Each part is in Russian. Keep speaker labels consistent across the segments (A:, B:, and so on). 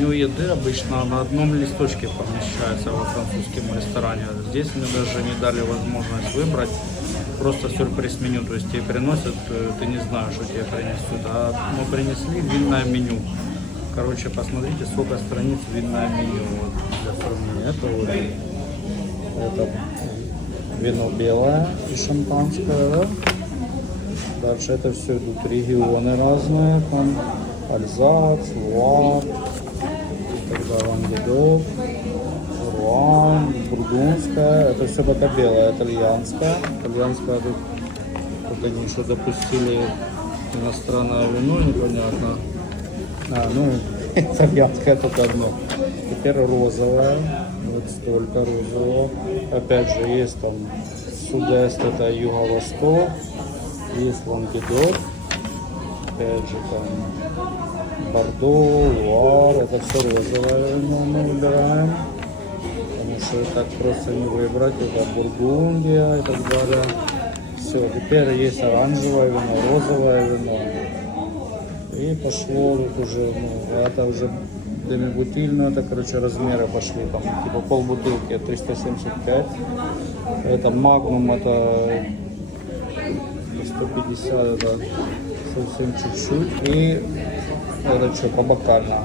A: меню еды обычно на одном листочке помещается во французском ресторане. Здесь мне даже не дали возможность выбрать просто сюрприз меню. То есть тебе приносят, э, ты не знаешь, что тебе принесут. А мы принесли винное меню. Короче, посмотрите, сколько страниц винное меню вот, для сравнения. Это это вино белое и шампанское, да? Дальше это все идут регионы разные, там Альзац, Луар, тогда Лангедок, Руан, Бургундская, это все пока белое, итальянская. Итальянская тут, тут они еще запустили иностранное вино, непонятно. А, ну, итальянское только одно. Теперь розовое, вот столько розового. Опять же, есть там Судест, это юго-восток, есть Лангедок, опять же там Бордо, Луар, это все розовое мы выбираем, потому что так просто не выбрать, это Бургундия и так далее. Все, теперь есть оранжевое вино, розовое вино. И пошло тут уже, ну, это уже демибутиль, ну это, короче, размеры пошли, там, типа полбутылки 375. Это магнум, это 150, это совсем чуть-чуть. И это что, по бокально.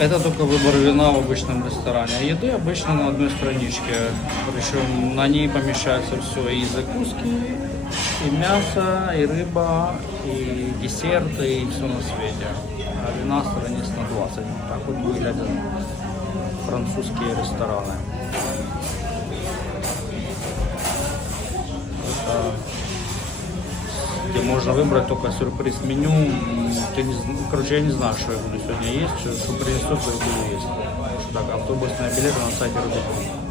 A: Это только выбор вина в обычном ресторане. А еды обычно на одной страничке. Причем на ней помещается все и закуски, и мясо, и рыба, и десерты, и все на свете. А вина страниц на 20. Так вот выглядят французские рестораны. Где можно выбрать только сюрприз меню. Ты не короче, я не знаю, что я буду сегодня есть, что, что принесут, то я буду есть. Так, автобусные билеты на сайте Рубикон.